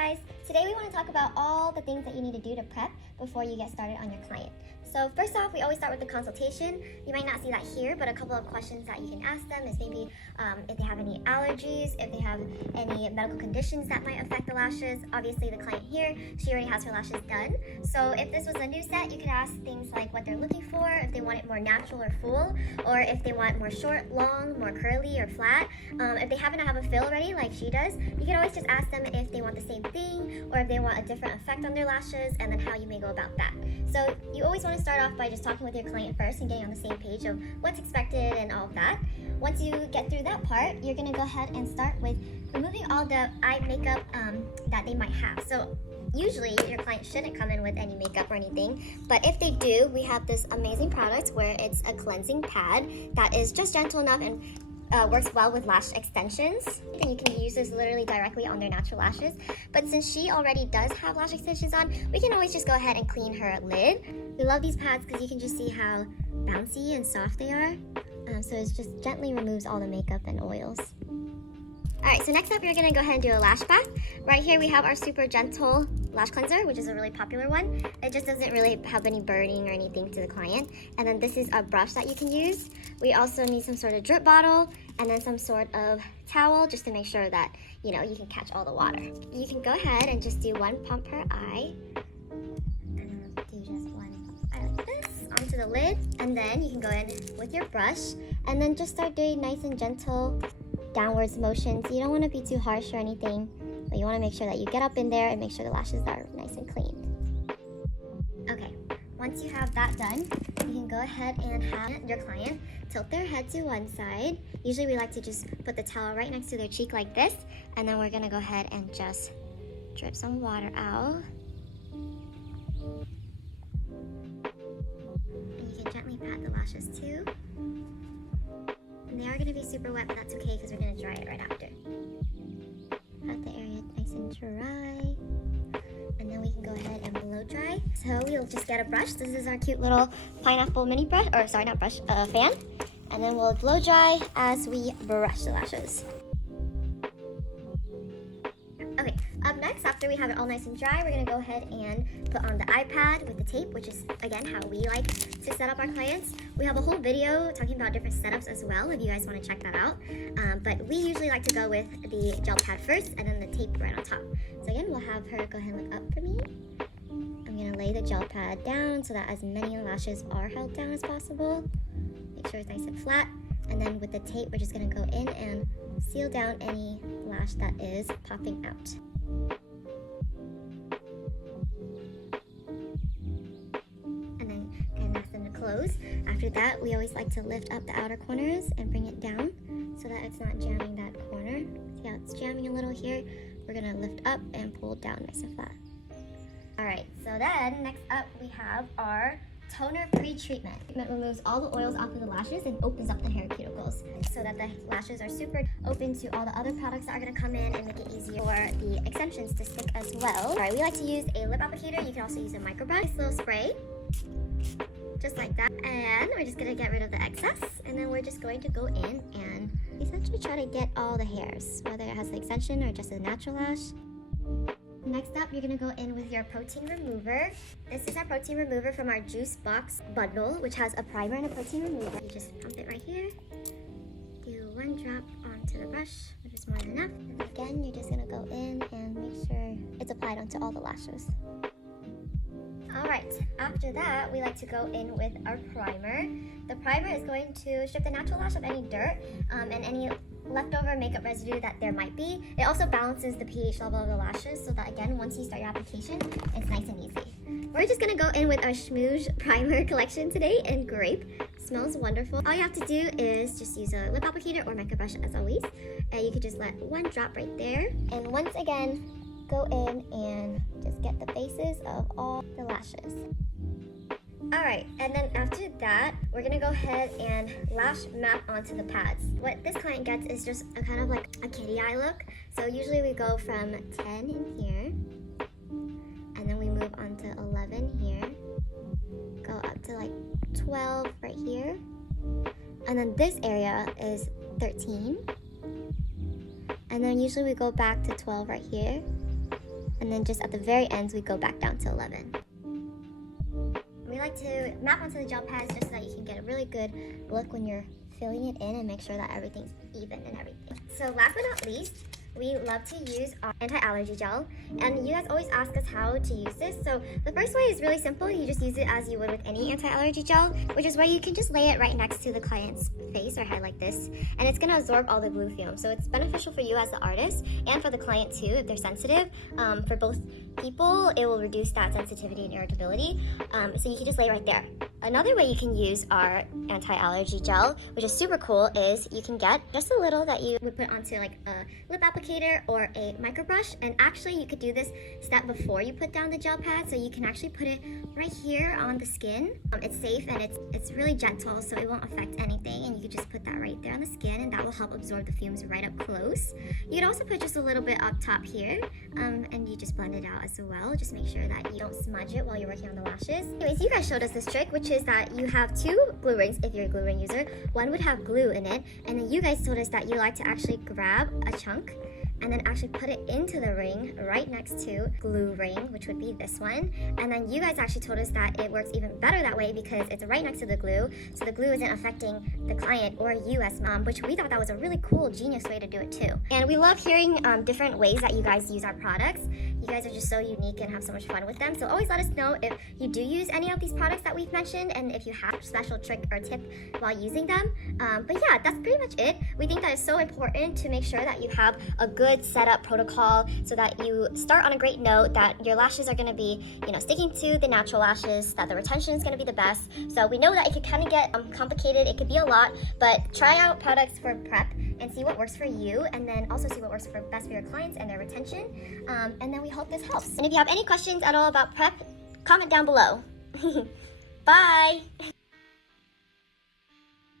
guys! Today we want to talk about all the things that you need to do to prep before you get started on your client. So first off, we always start with the consultation. You might not see that here, but a couple of questions that you can ask them is maybe if they have any allergies, if they have any medical conditions that might affect the lashes. Obviously the client here, she already has her lashes done. So if this was a new set, you could ask things like what they're looking for, if they want it more natural or full, or if they want more short, long, more curly or flat. If they happen to have a fill already, like she does, you can always just ask them if they want the same thing, or if they want a different effect on their lashes, and then how you may go about that. So you always want to start off by just talking with your client first and getting on the same page of what's expected and all of that. Once you get through that part, you're going to go ahead and start with removing all the eye makeup that they might have. So usually your client shouldn't come in with any makeup or anything, but if they do, we have this amazing product where it's a cleansing pad that is just gentle enough and works well with lash extensions, and you can use this literally directly on their natural lashes. But since she already does have lash extensions on, we can always just go ahead and clean her lid. We love these pads because you can just see how bouncy and soft they are. So it just gently removes all the makeup and oils. Alright, so next up we're going to go ahead and do a lash bath. Right here we have our super gentle lash cleanser, which is a really popular one. It just doesn't really have any burning or anything to the client. And then this is a brush that you can use. We also need some sort of drip bottle and then some sort of towel just to make sure that, you know, you can catch all the water. You can go ahead and just do one pump per eye. And do just one eye like this onto the lid. And then you can go in with your brush and then just start doing nice and gentle downwards motions. You don't want to be too harsh or anything, but you want to make sure that you get up in there and make sure the lashes are nice and clean. Okay, once you have that done, you can go ahead and have your client tilt their head to one side. Usually we like to just put the towel right next to their cheek like this, and then we're going to go ahead and just drip some water out. And you can gently pat the lashes too. And they are going to be super wet, but that's okay because we're going to dry it right after. Pat the area nice and dry. And then we can go ahead and blow dry. So we'll just get a brush. This is our cute little pineapple mini brush, or sorry, not brush, fan. And then we'll blow dry as we brush the lashes. Okay, up next, after we have it all nice and dry, we're going to go ahead and put on the iPad with the tape, which is, again, how we like to set up our clients. We have a whole video talking about different setups as well, if you guys want to check that out. But we usually like to go with the gel pad first and then the tape right on top. So again, we'll have her go ahead and look up for me. I'm going to lay the gel pad down so that as many lashes are held down as possible. Make sure it's nice and flat. And then with the tape, we're just going to go in and seal down any lash that is popping out. And then kind of ask them to close. After that, we always like to lift up the outer corners and bring it down so that it's not jamming that corner. See how it's jamming a little here? We're going to lift up and pull down nice and flat. Alright, so then next up we have our toner pre-treatment. It removes all the oils off of the lashes and opens up the hair cuticles so that the lashes are super open to all the other products that are going to come in and make it easier for the extensions to stick as well. Alright, we like to use a lip applicator. You can also use a microbrush. This little spray, just like that. And we're just going to get rid of the excess, and then we're just going to go in and essentially try to get all the hairs, whether it has the extension or just a natural lash. Next up, you're going to go in with your protein remover. This is our protein remover from our juice box bundle, which has a primer and a protein remover. You just pump it right here. Do one drop onto the brush, which is more than enough. And again, you're just going to go in and make sure it's applied onto all the lashes. Alright, after that, we like to go in with our primer. The primer is going to strip the natural lash of any dirt and any leftover makeup residue that there might be. It also balances the pH level of the lashes so that, again, once you start your application, it's nice and easy. We're just going to go in with our SHMOOZE primer collection today in Grape. It smells wonderful. All you have to do is just use a lip applicator or microbrush as always. And you can just let one drop right there. And once again, go in and just get the bases of all the lashes. Alright, and then after that, we're going to go ahead and lash map onto the pads. What this client gets is just a kind of like a kitty eye look. So usually we go from 10 in here, and then we move on to 11 here, go up to like 12 right here, and then this area is 13, and then usually we go back to 12 right here, and then just at the very ends we go back down to 11. We like to map onto the gel pads just so that you can get a really good look when you're filling it in and make sure that everything's even and everything. So last but not least, we love to use our anti-allergy gel, and you guys always ask us how to use this. So the first way is really simple. You just use it as you would with any anti-allergy gel, which is where you can just lay it right next to the client's face or head like this, and it's going to absorb all the glue film. So it's beneficial for you as the artist and for the client too if they're sensitive. For both people, it will reduce that sensitivity and irritability. So you can just lay it right there. Another way you can use our anti-allergy gel, which is super cool, is you can get just a little that you would put onto like a lip applicator or a microbrush, and actually you could do this step before you put down the gel pad, so you can actually put it right here on the skin. It's safe and it's really gentle, so it won't affect anything, and you could just put that right there on the skin, and that will help absorb the fumes right up close. You could also put just a little bit up top here, and you just blend it out as well. Just make sure that you don't smudge it while you're working on the lashes. Anyways, you guys showed us this trick, which is that you have 2 glue rings if you're a glue ring user. One would have glue in it, and then you guys told us that you like to actually grab a chunk and then actually put it into the ring right next to glue ring, which would be this one. And then you guys actually told us that it works even better that way because it's right next to the glue, so the glue isn't affecting the client or you as mom, which we thought that was a really cool, genius way to do it too. And we love hearing different ways that you guys use our products. You guys are just so unique and have so much fun with them. So always let us know if you do use any of these products that we've mentioned and if you have a special trick or tip while using them. But yeah, that's pretty much it. We think that it's so important to make sure that you have a good setup protocol so that you start on a great note, that your lashes are going to be, sticking to the natural lashes, that the retention is going to be the best. So we know that it could kind of get complicated. It could be a lot, but try out products for prep and see what works for you, and then also see what works best for your clients and their retention. And then we hope this helps. And if you have any questions at all about prep, comment down below. Bye!